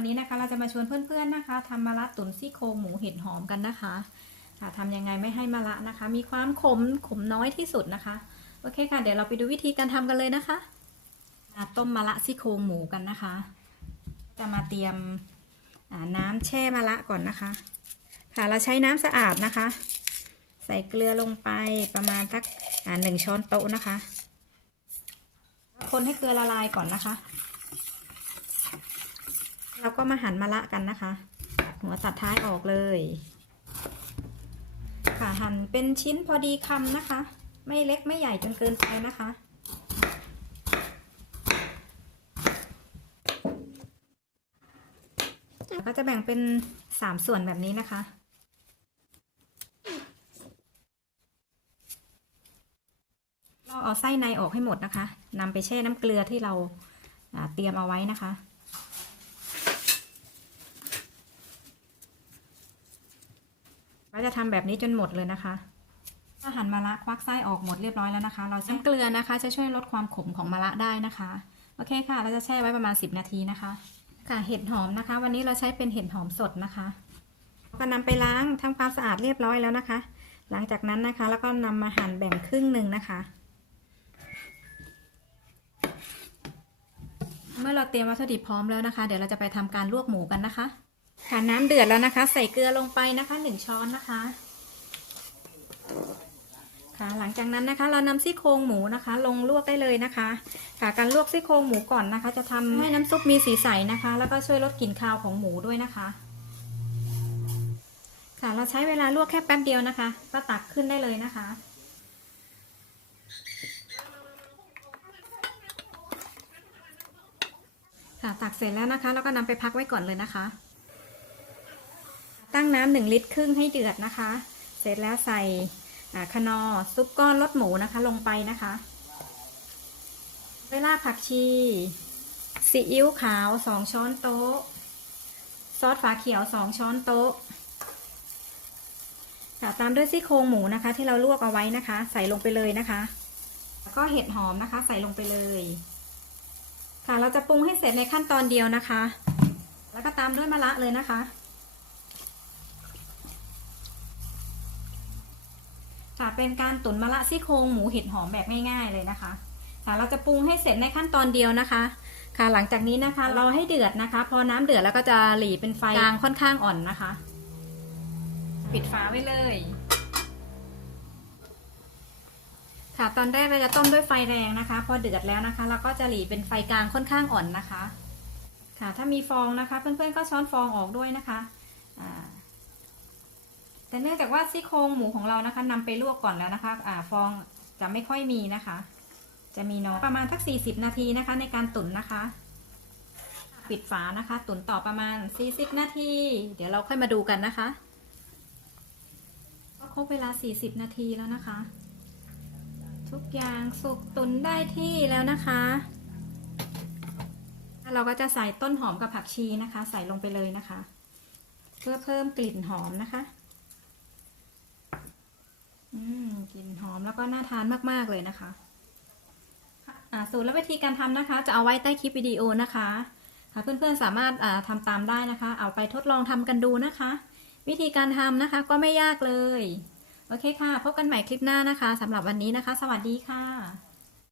วันนี้นะคะเราจะมาชวนเพื่อนๆนะคะทำมะระตุ๋นซี่โครงหมูเห็ดหอมกันนะคะค่ะทำยังไงไม่ให้มะระนะคะ มีความขมขมน้อยที่สุดนะคะโอเคค่ะ เดี๋ยวเราไปดูวิธีการทำกันเลยนะคะมาต้มมะระซี่โครงหมูกันนะคะ จะมาเตรียมน้ำแช่มะระก่อนนะคะ ค่ะเราใช้น้ำสะอาดนะคะ ใส่เกลือลงไปประมาณสักหนึ่งช้อนโต๊ะนะคะ คนให้เกลือละลายก่อนนะคะ เราก็มาหั่นมะระกันนะคะ หัวตัดท้ายออกเลย ค่ะหั่นเป็นชิ้นพอดีคำนะคะ ไม่เล็กไม่ใหญ่จนเกินไปนะคะก็จะแบ่งเป็นสามส่วนแบบนี้นะคะ เราเอาไส้ในออกให้หมดนะคะนำไปแช่น้ำเกลือที่เราเตรียมเอาไว้นะคะ เราจะทำแบบนี้จนหมดเลยนะคะถ้าหั่นมะระควักไส้ออกหมดเรียบร้อยแล้วนะคะ เราใช้เกลือนะคะ จะช่วยลดความขมของมะระได้นะคะ โอเคค่ะ เราจะแช่ไว้ประมาณ 10 นาทีนะคะ ค่ะเห็ดหอมนะคะ วันนี้เราใช้เป็นเห็ดหอมสดนะคะก็นำไปล้างทำความสะอาดเรียบร้อยแล้วนะคะ หลังจากนั้นนะคะ แล้วก็นำมาหั่นแบ่งครึ่งหนึ่งนะคะ เมื่อเราเตรียมวัตถุดิบพร้อมแล้วนะคะ เดี๋ยวเราจะไปทำการลวกหมูกันนะคะ ค่ะน้ำเดือดแล้วนะคะ ใส่เกลือลงไปนะคะหนึ่งช้อนนะคะ ค่ะหลังจากนั้นนะคะ เรานำซี่โครงหมูนะคะ ลงลวกได้เลยนะคะ ค่ะการลวกซี่โครงหมูก่อนนะคะ จะทำให้น้ำซุปมีสีใสนะคะ แล้วก็ช่วยลดกลิ่นคาวของหมูด้วยนะคะ ค่ะเราใช้เวลาลวกแค่แป๊บเดียวนะคะ ก็ตักขึ้นได้เลยนะคะค่ะตักเสร็จแล้วนะคะ แล้วก็นำไปพักไว้ก่อนเลยนะคะ ตั้งน้ำหนึ่งลิตรครึ่งให้เดือดนะคะ เสร็จแล้วใส่อ่าคนอซุปก้อนรสหมูนะคะลงไปนะคะเวลาผักชีซีอิ๊วขาวสองช้อนโต๊ะ ซอสฝาเขียวสองช้อนโต๊ะค่ะตามด้วยซี่โครงหมูนะคะ ที่เราลวกเอาไว้นะคะ ใส่ลงไปเลยนะคะ แล้วก็เห็ดหอมนะคะ ใส่ลงไปเลย ค่ะเราจะปรุงให้เสร็จในขั้นตอนเดียวนะคะ แล้วก็ตามด้วยมะระเลยนะคะ ค่ะ เป็นการตุ๋นมะระซี่โครงหมูเห็ดหอมแบบง่ายๆเลยนะคะค่ะเราจะปรุงให้เสร็จในขั้นตอนเดียวนะคะ ค่ะ หลังจากนี้นะคะ เราให้เดือดนะคะ พอน้ำเดือดแล้วก็จะหลีเป็นไฟกลางค่อนข้างอ่อนนะคะ ปิดฝาไว้เลย ค่ะ ตอนแรกเราจะต้มด้วยไฟแรงนะคะ พอเดือดแล้วนะคะ เราก็จะหลีเป็นไฟกลางค่อนข้างอ่อนนะคะ ค่ะ ถ้ามีฟองนะคะ เพื่อนๆก็ช้อนฟองออกด้วยนะคะ อ่า แต่เนื่องจากว่าซี่โครงหมูของเรานะคะนำไปลวกก่อนแล้วนะคะอ่าฟองจะไม่ค่อยมีนะคะ จะมีน้อยประมาณสัก 40 นาทีนะคะ ในการตุ๋นนะคะ ปิดฝานะคะ ตุ๋นต่อประมาณ 40 นาที เดี๋ยวเราค่อยมาดูกันนะคะก็ครบเวลา 40 นาทีแล้วนะคะ ทุกอย่างสุกตุ๋นได้ที่แล้วนะคะเราก็จะใส่ต้นหอมกับผักชีนะคะ ใส่ลงไปเลยนะคะ เพื่อเพิ่มกลิ่นหอมนะคะ อืมกลิ่นหอมแล้วก็น่าทานมาก ๆ เลยนะคะสูตรและวิธีการทำนะคะ จะเอาไว้ใต้คลิปวิดีโอนะคะค่ะเพื่อนๆสามารถอ่าทำตามได้นะคะ เอาไปทดลองทำกันดูนะคะ วิธีการทำนะคะก็ไม่ยากเลย โอเคค่ะ พบกันใหม่คลิปหน้านะคะสำหรับวันนี้นะคะ สวัสดีค่ะ